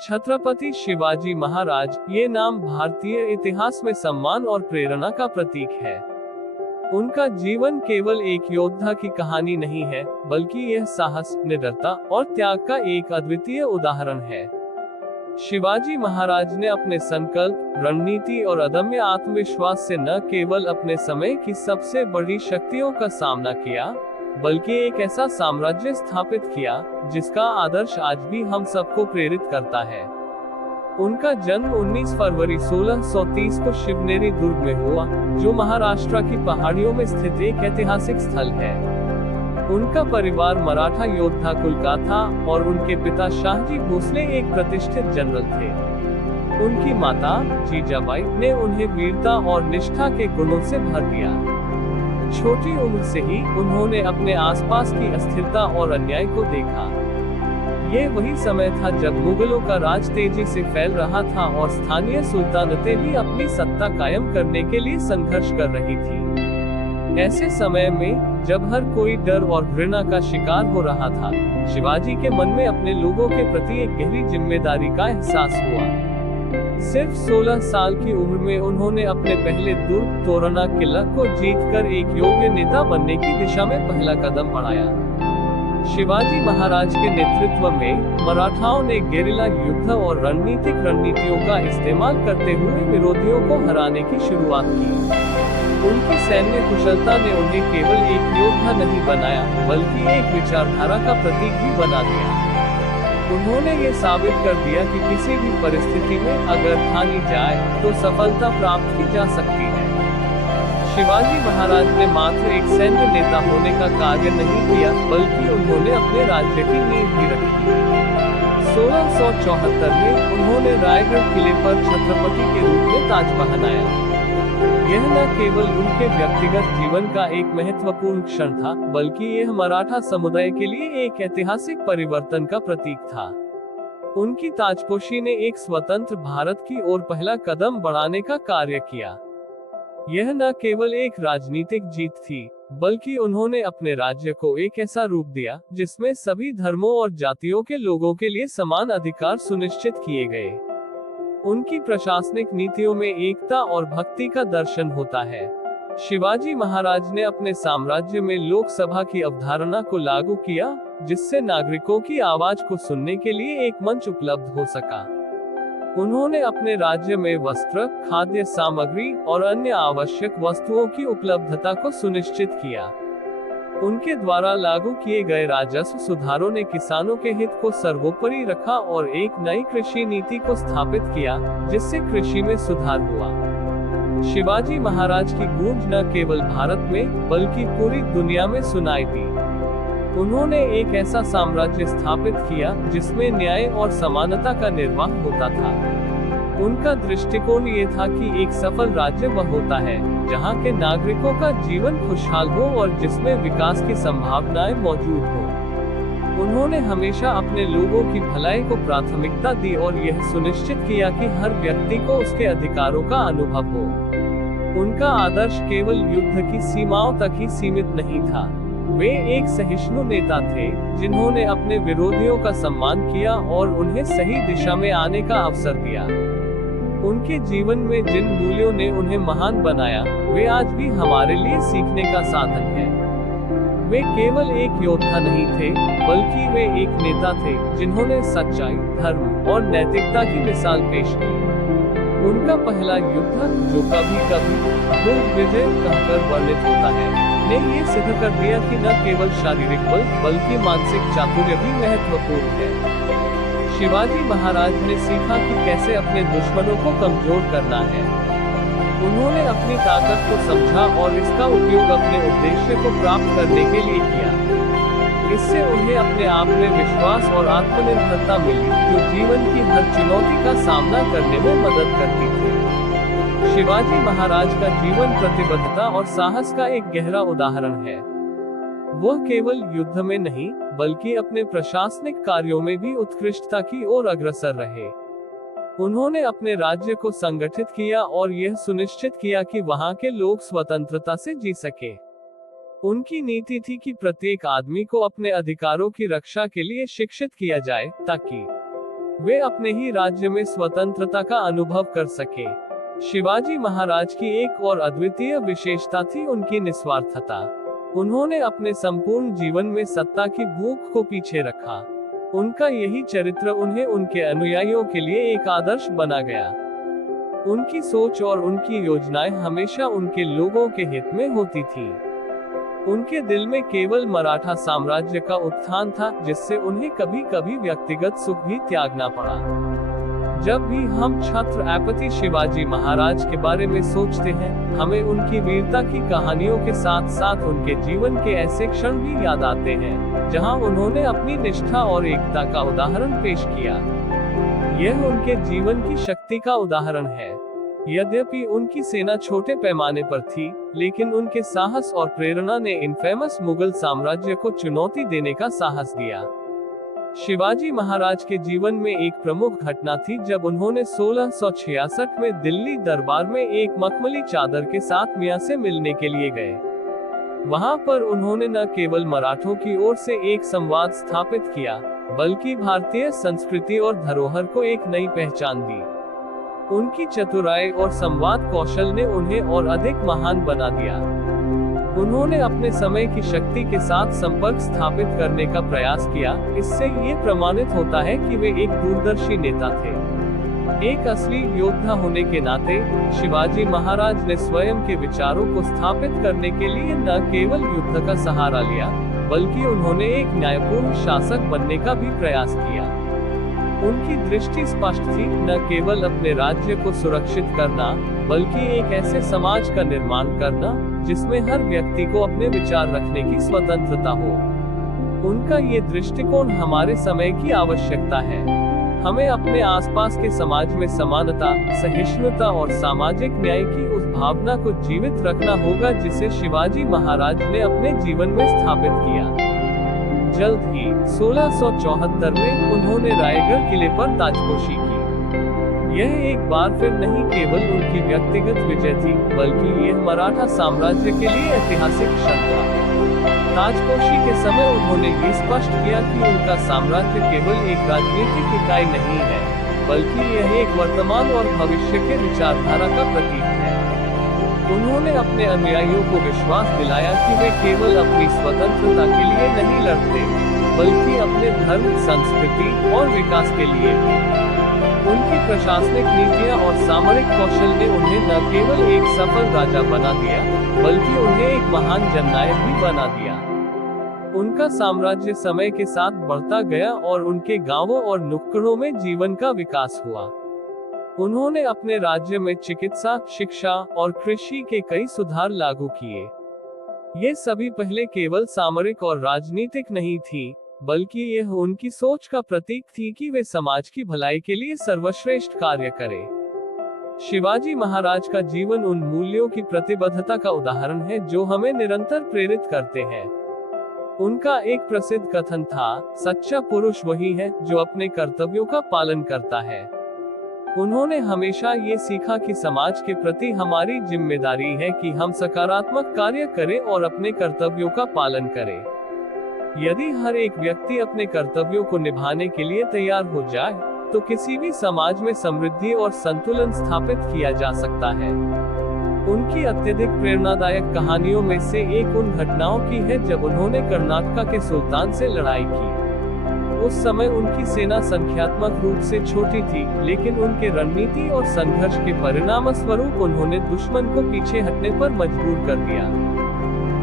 छत्रपति शिवाजी महाराज, ये नाम भारतीय इतिहास में सम्मान और प्रेरणा का प्रतीक है। उनका जीवन केवल एक योद्धा की कहानी नहीं है, बल्कि यह साहस, निडरता और त्याग का एक अद्वितीय उदाहरण है। शिवाजी महाराज ने अपने संकल्प, रणनीति और अदम्य आत्मविश्वास से न केवल अपने समय की सबसे बड़ी शक्तियों का सामना किया, बल्कि एक ऐसा साम्राज्य स्थापित किया जिसका आदर्श आज भी हम सबको प्रेरित करता है। उनका जन्म 19 फरवरी 1630 को शिवनेरी दुर्ग में हुआ, जो महाराष्ट्र की पहाड़ियों में स्थित एक ऐतिहासिक स्थल है। उनका परिवार मराठा योद्धा कुल का था और उनके पिता शाहजी भोसले एक प्रतिष्ठित जनरल थे। उनकी माता जीजाबाई ने उन्हें वीरता और निष्ठा के गुणों से भर दिया। छोटी उम्र से ही उन्होंने अपने आसपास की अस्थिरता और अन्याय को देखा। ये वही समय था जब मुगलों का राज तेजी से फैल रहा था और स्थानीय सुल्तानतें भी अपनी सत्ता कायम करने के लिए संघर्ष कर रही थी। ऐसे समय में जब हर कोई डर और घृणा का शिकार हो रहा था, शिवाजी के मन में अपने लोगों के प्रति एक गहरी जिम्मेदारी का एहसास हुआ। सिर्फ 16 साल की उम्र में उन्होंने अपने पहले दुर्ग तोरना किला को जीतकर एक योग्य नेता बनने की दिशा में पहला कदम बढ़ाया। शिवाजी महाराज के नेतृत्व में मराठाओं ने गेरिला युद्ध और रणनीतियों का इस्तेमाल करते हुए विरोधियों को हराने की शुरुआत की। उनकी सैन्य कुशलता ने उन्हें केवल एक योद्धा नहीं बनाया, बल्कि एक विचारधारा का प्रतीक भी बना दिया। उन्होंने ये साबित कर दिया कि किसी भी परिस्थिति में अगर ठानी जाए तो सफलता प्राप्त की जा सकती है। शिवाजी महाराज ने मात्र एक सैन्य नेता होने का कार्य नहीं किया, बल्कि उन्होंने अपने राज्य की नींव भी रखी। 1674 में उन्होंने रायगढ़ किले पर छत्रपति के रूप में ताज पहनाया। यह न केवल उनके व्यक्तिगत जीवन का एक महत्वपूर्ण क्षण था, बल्कि यह मराठा समुदाय के लिए एक ऐतिहासिक परिवर्तन का प्रतीक था। उनकी ताजपोशी ने एक स्वतंत्र भारत की ओर पहला कदम बढ़ाने का कार्य किया। यह न केवल एक राजनीतिक जीत थी, बल्कि उन्होंने अपने राज्य को एक ऐसा रूप दिया जिसमें सभी धर्मों और जातियों के लोगों के लिए समान अधिकार सुनिश्चित किए गए। उनकी प्रशासनिक नीतियों में एकता और भक्ति का दर्शन होता है। शिवाजी महाराज ने अपने साम्राज्य में लोकसभा की अवधारणा को लागू किया, जिससे नागरिकों की आवाज को सुनने के लिए एक मंच उपलब्ध हो सका। उन्होंने अपने राज्य में वस्त्र, खाद्य सामग्री और अन्य आवश्यक वस्तुओं की उपलब्धता को सुनिश्चित किया। उनके द्वारा लागू किए गए राजस्व सुधारों ने किसानों के हित को सर्वोपरि रखा और एक नई कृषि नीति को स्थापित किया, जिससे कृषि में सुधार हुआ। शिवाजी महाराज की गूंज न केवल भारत में, बल्कि पूरी दुनिया में सुनाई दी। उन्होंने एक ऐसा साम्राज्य स्थापित किया जिसमें न्याय और समानता का निर्वाह होता था। उनका दृष्टिकोण ये था कि एक सफल राज्य वह होता है जहां के नागरिकों का जीवन खुशहाल हो और जिसमें विकास की संभावनाएं मौजूद हो। उन्होंने हमेशा अपने लोगों की भलाई को प्राथमिकता दी और यह सुनिश्चित किया कि हर व्यक्ति को उसके अधिकारों का अनुभव हो। उनका आदर्श केवल युद्ध की सीमाओं तक ही सीमित नहीं था। वे एक सहिष्णु नेता थे, जिन्होंने अपने विरोधियों का सम्मान किया और उन्हें सही दिशा में आने का अवसर दिया। उनके जीवन में जिन मूल्यों ने उन्हें महान बनाया, वे आज भी हमारे लिए सीखने का साधन है। वे केवल एक योद्धा नहीं थे, बल्कि वे एक नेता थे जिन्होंने सच्चाई, धर्म और नैतिकता की मिसाल पेश की। उनका पहला युद्ध, जो कभी कभी दुर्ग विजय कहकर वर्णित होता है, ने ये सिद्ध कर दिया कि न केवल शारीरिक बल, बल्कि मानसिक चातुर्य भी महत्वपूर्ण है। शिवाजी महाराज ने सीखा कि कैसे अपने दुश्मनों को कमजोर करना है। उन्होंने अपनी ताकत को समझा और इसका उपयोग अपने उद्देश्य को प्राप्त करने के लिए किया। इससे उन्हें अपने आप में विश्वास और आत्मनिर्भरता मिली, जो जीवन की हर चुनौती का सामना करने में मदद करती थी। शिवाजी महाराज का जीवन प्रतिबद्धता और साहस का एक गहरा उदाहरण है। वह केवल युद्ध में नहीं, बल्कि अपने प्रशासनिक कार्यों में भी उत्कृष्टता की ओर अग्रसर रहे। उन्होंने अपने राज्य को संगठित किया और यह सुनिश्चित किया कि वहां के लोग स्वतंत्रता से जी सके। उनकी नीति थी कि प्रत्येक आदमी को अपने अधिकारों की रक्षा के लिए शिक्षित किया जाए, ताकि वे अपने ही राज्य में स्वतंत्रता का अनुभव कर सके। शिवाजी महाराज की एक और अद्वितीय विशेषता थी उनकी निस्वार्थता। उन्होंने अपने संपूर्ण जीवन में सत्ता की भूख को पीछे रखा। उनका यही चरित्र उन्हें उनके अनुयायियों के लिए एक आदर्श बना गया। उनकी सोच और उनकी योजनाएं हमेशा उनके लोगों के हित में होती थी। उनके दिल में केवल मराठा साम्राज्य का उत्थान था, जिससे उन्हें कभी कभी व्यक्तिगत सुख भी त्यागना पड़ा। जब भी हम छत्रपति शिवाजी महाराज के बारे में सोचते हैं, हमें उनकी वीरता की कहानियों के साथ साथ उनके जीवन के ऐसे क्षण भी याद आते हैं जहां उन्होंने अपनी निष्ठा और एकता का उदाहरण पेश किया। यह उनके जीवन की शक्ति का उदाहरण है। यद्यपि उनकी सेना छोटे पैमाने पर थी, लेकिन उनके साहस और प्रेरणा ने इनफेमस मुगल साम्राज्य को चुनौती देने का साहस दिया। शिवाजी महाराज के जीवन में एक प्रमुख घटना थी जब उन्होंने 1666 में दिल्ली दरबार में एक मखमली चादर के साथ मियां से मिलने के लिए गए। वहां पर उन्होंने न केवल मराठों की ओर से एक संवाद स्थापित किया, बल्कि भारतीय संस्कृति और धरोहर को एक नई पहचान दी। उनकी चतुराई और संवाद कौशल ने उन्हें और अधिक महान बना दिया। उन्होंने अपने समय की शक्ति के साथ संपर्क स्थापित करने का प्रयास किया। इससे ये प्रमाणित होता है कि वे एक दूरदर्शी नेता थे। एक असली योद्धा होने के नाते शिवाजी महाराज ने स्वयं के विचारों को स्थापित करने के लिए न केवल युद्ध का सहारा लिया, बल्कि उन्होंने एक न्यायपूर्ण शासक बनने का भी प्रयास किया। उनकी दृष्टि स्पष्ट थी, न केवल अपने राज्य को सुरक्षित करना, बल्कि एक ऐसे समाज का निर्माण करना जिसमें हर व्यक्ति को अपने विचार रखने की स्वतंत्रता हो। उनका ये दृष्टिकोण हमारे समय की आवश्यकता है। हमें अपने आसपास के समाज में समानता, सहिष्णुता और सामाजिक न्याय की उस भावना को जीवित रखना होगा जिसे शिवाजी महाराज ने अपने जीवन में स्थापित किया। जल्द ही 1674 में उन्होंने रायगढ़ किले पर ताजपोशी की। यह एक बार फिर नहीं केवल उनकी व्यक्तिगत विजय थी, बल्कि यह मराठा साम्राज्य के लिए ऐतिहासिक क्षण था। ताजपोशी के समय उन्होंने ये स्पष्ट किया कि उनका साम्राज्य केवल एक राजनीतिक इकाई नहीं है, बल्कि यह एक वर्तमान और भविष्य के विचारधारा का प्रतीक है। उन्होंने अपने अनुयायियों को विश्वास दिलाया कि वे केवल अपनी स्वतंत्रता के लिए नहीं लड़ते, बल्कि अपने धर्म, संस्कृति और विकास के लिए भी। उनकी प्रशासनिक नीतियां और सामरिक कौशल ने उन्हें न केवल एक सफल राजा बना दिया, बल्कि उन्हें एक महान जननायक भी बना दिया। उनका साम्राज्य समय के साथ बढ़ता गया और उनके गांवों और नुक्कड़ों में जीवन का विकास हुआ। उन्होंने अपने राज्य में चिकित्सा, शिक्षा और कृषि के कई सुधार लागू किए। ये सभी पहले केवल सामरिक और राजनीतिक नहीं थी, बल्कि यह उनकी सोच का प्रतीक थी कि वे समाज की भलाई के लिए सर्वश्रेष्ठ कार्य करें। शिवाजी महाराज का जीवन उन मूल्यों की प्रतिबद्धता का उदाहरण है जो हमें निरंतर प्रेरित करते हैं। उनका एक प्रसिद्ध कथन था, सच्चा पुरुष वही है जो अपने कर्तव्यों का पालन करता है। उन्होंने हमेशा ये सीखा कि समाज के प्रति हमारी जिम्मेदारी है कि हम सकारात्मक कार्य करें और अपने कर्तव्यों का पालन करें। यदि हर एक व्यक्ति अपने कर्तव्यों को निभाने के लिए तैयार हो जाए, तो किसी भी समाज में समृद्धि और संतुलन स्थापित किया जा सकता है। उनकी अत्यधिक प्रेरणादायक कहानियों में से एक उन घटनाओं की है जब उन्होंने कर्नाटक के सुल्तान से लड़ाई की। उस समय उनकी सेना संख्यात्मक रूप से छोटी थी, लेकिन उनके रणनीति और संघर्ष के परिणाम स्वरूप उन्होंने दुश्मन को पीछे हटने पर मजबूर कर दिया।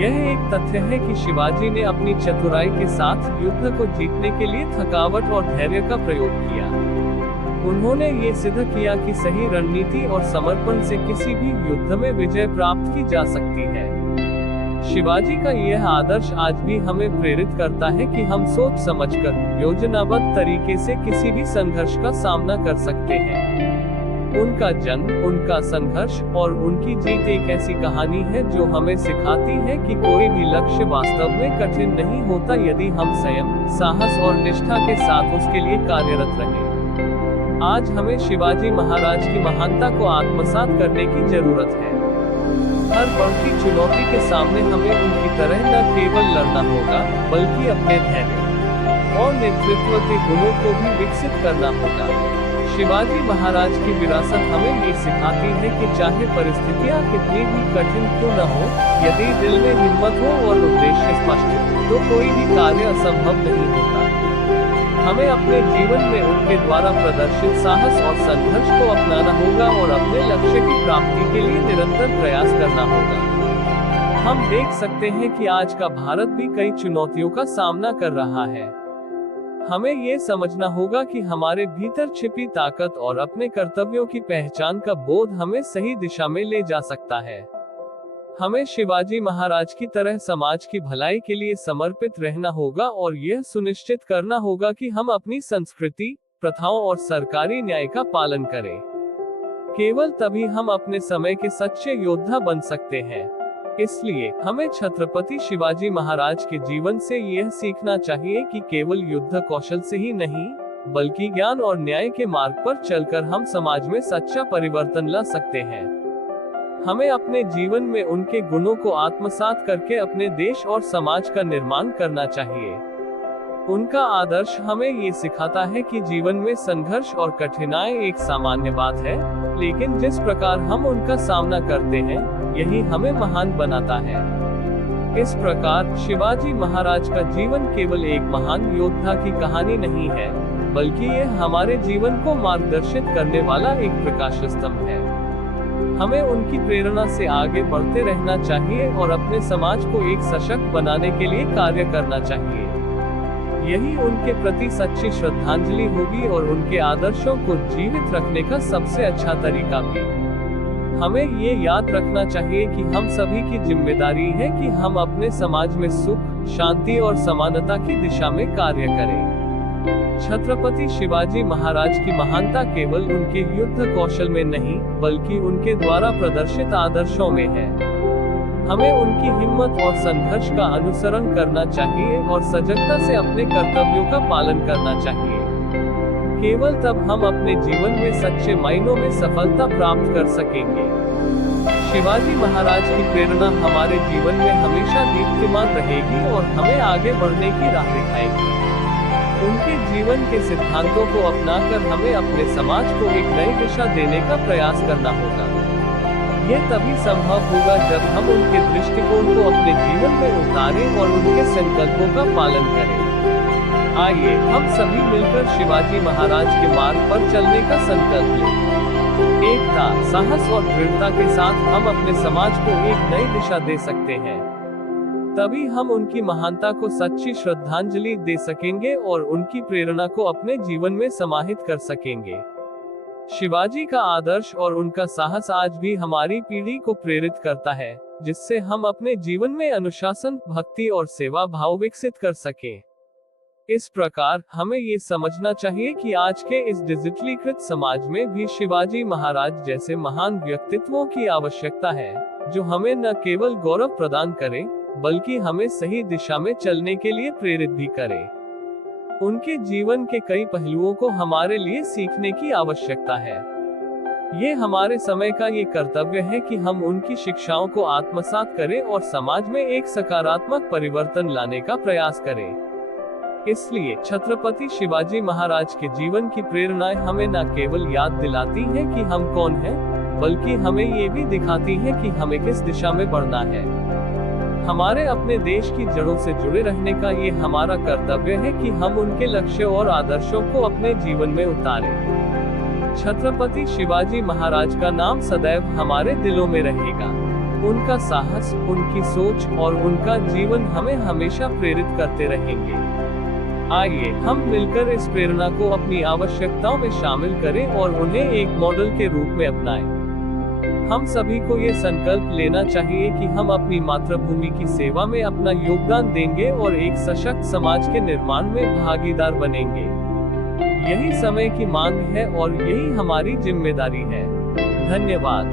यह एक तथ्य है कि शिवाजी ने अपनी चतुराई के साथ युद्ध को जीतने के लिए थकावट और धैर्य का प्रयोग किया। उन्होंने ये सिद्ध किया कि सही रणनीति और समर्पण से किसी भी युद्ध में विजय प्राप्त की जा सकती है। शिवाजी का यह आदर्श आज भी हमें प्रेरित करता है कि हम सोच समझकर योजनाबद्ध तरीके से किसी भी संघर्ष का सामना कर सकते हैं। उनका जन्म, उनका संघर्ष और उनकी जीत एक ऐसी कहानी है जो हमें सिखाती है कि कोई भी लक्ष्य वास्तव में कठिन नहीं होता यदि हम संयम, साहस और निष्ठा के साथ उसके लिए कार्यरत रहें। आज हमें शिवाजी महाराज की महानता को आत्मसात करने की जरूरत है। हर बढ़ती चुनौती के सामने हमें उनकी तरह न केवल लड़ना होगा, बल्कि अपने धैर्य और नेतृत्व के गुणों को भी विकसित करना होगा। शिवाजी महाराज की विरासत हमें ये सिखाती है कि चाहे परिस्थितियां कितनी भी कठिन क्यों न हो, यदि दिल में हिम्मत हो और उद्देश्य स्पष्ट हो, तो कोई भी कार्य असंभव नहीं होता। हमें अपने जीवन में उनके द्वारा प्रदर्शित साहस और संघर्ष को अपनाना होगा और अपने लक्ष्य की प्राप्ति के लिए निरंतर प्रयास करना होगा। हम देख सकते हैं कि आज का भारत भी कई चुनौतियों का सामना कर रहा है। हमें ये समझना होगा कि हमारे भीतर छिपी ताकत और अपने कर्तव्यों की पहचान का बोध हमें सही दिशा में ले जा सकता है। हमें शिवाजी महाराज की तरह समाज की भलाई के लिए समर्पित रहना होगा और यह सुनिश्चित करना होगा कि हम अपनी संस्कृति, प्रथाओं और सरकारी न्याय का पालन करें। केवल तभी हम अपने समय के सच्चे योद्धा बन सकते हैं। इसलिए हमें छत्रपति शिवाजी महाराज के जीवन से यह सीखना चाहिए कि केवल युद्ध कौशल से ही नहीं, बल्कि ज्ञान और न्याय के मार्ग पर चलकर हम समाज में सच्चा परिवर्तन ला सकते हैं। हमें अपने जीवन में उनके गुणों को आत्मसात करके अपने देश और समाज का निर्माण करना चाहिए। उनका आदर्श हमें ये सिखाता है कि जीवन में संघर्ष और कठिनाई एक सामान्य बात है, लेकिन जिस प्रकार हम उनका सामना करते हैं, यही हमें महान बनाता है। इस प्रकार शिवाजी महाराज का जीवन केवल एक महान योद्धा की कहानी नहीं है, बल्कि यह हमारे जीवन को मार्गदर्शित करने वाला एक प्रकाश स्तंभ है। हमें उनकी प्रेरणा से आगे बढ़ते रहना चाहिए और अपने समाज को एक सशक्त बनाने के लिए कार्य करना चाहिए। यही उनके प्रति सच्ची श्रद्धांजलि होगी और उनके आदर्शों को जीवित रखने का सबसे अच्छा तरीका भी। हमें ये याद रखना चाहिए कि हम सभी की जिम्मेदारी है कि हम अपने समाज में सुख, शांति और समानता की दिशा में कार्य करें। छत्रपति शिवाजी महाराज की महानता केवल उनके युद्ध कौशल में नहीं, बल्कि उनके द्वारा प्रदर्शित आदर्शों में है। हमें उनकी हिम्मत और संघर्ष का अनुसरण करना चाहिए और सजगता से अपने कर्तव्यों का पालन करना चाहिए। केवल तब हम अपने जीवन में सच्चे मायनों में सफलता प्राप्त कर सकेंगे। शिवाजी महाराज की प्रेरणा हमारे जीवन में हमेशा दीप्तिमान रहेगी और हमें आगे बढ़ने की राह दिखाएगी। उनके जीवन के सिद्धांतों को अपनाकर हमें अपने समाज को एक नई दिशा देने का प्रयास करना होगा। यह तभी संभव होगा जब हम उनके दृष्टिकोण को अपने जीवन में उतारें और उनके संकल्पों का पालन करें। आइए हम सभी मिलकर शिवाजी महाराज के मार्ग पर चलने का संकल्प लें। एकता, साहस और दृढ़ता के साथ हम अपने समाज को एक नई दिशा दे सकते हैं। तभी हम उनकी महानता को सच्ची श्रद्धांजलि दे सकेंगे और उनकी प्रेरणा को अपने जीवन में समाहित कर सकेंगे। शिवाजी का आदर्श और उनका साहस आज भी हमारी पीढ़ी को प्रेरित करता है, जिससे हम अपने जीवन में अनुशासन, भक्ति और सेवा भाव विकसित कर सकें। इस प्रकार हमें ये समझना चाहिए कि आज के इस डिजिटलीकृत समाज में भी शिवाजी महाराज जैसे महान व्यक्तित्वों की आवश्यकता है, जो हमें न केवल गौरव प्रदान करें, बल्कि हमें सही दिशा में चलने के लिए प्रेरित भी करें। उनके जीवन के कई पहलुओं को हमारे लिए सीखने की आवश्यकता है। ये हमारे समय का ये कर्तव्य है कि हम उनकी शिक्षाओं को आत्मसात करें और समाज में एक सकारात्मक परिवर्तन लाने का प्रयास करें। इसलिए छत्रपति शिवाजी महाराज के जीवन की प्रेरणाएं हमें न केवल याद दिलाती हैं कि हम कौन हैं, बल्कि हमें ये भी दिखाती हैं कि हमें किस दिशा में बढ़ना है। हमारे अपने देश की जड़ों से जुड़े रहने का ये हमारा कर्तव्य है कि हम उनके लक्ष्य और आदर्शों को अपने जीवन में उतारें। छत्रपति शिवाजी महाराज का नाम सदैव हमारे दिलों में रहेगा। उनका साहस, उनकी सोच और उनका जीवन हमें हमेशा प्रेरित करते रहेंगे। आइए हम मिलकर इस प्रेरणा को अपनी आवश्यकताओं में शामिल करें और उन्हें एक मॉडल के रूप में अपनाएं। हम सभी को ये संकल्प लेना चाहिए कि हम अपनी मातृभूमि की सेवा में अपना योगदान देंगे और एक सशक्त समाज के निर्माण में भागीदार बनेंगे। यही समय की मांग है और यही हमारी जिम्मेदारी है। धन्यवाद।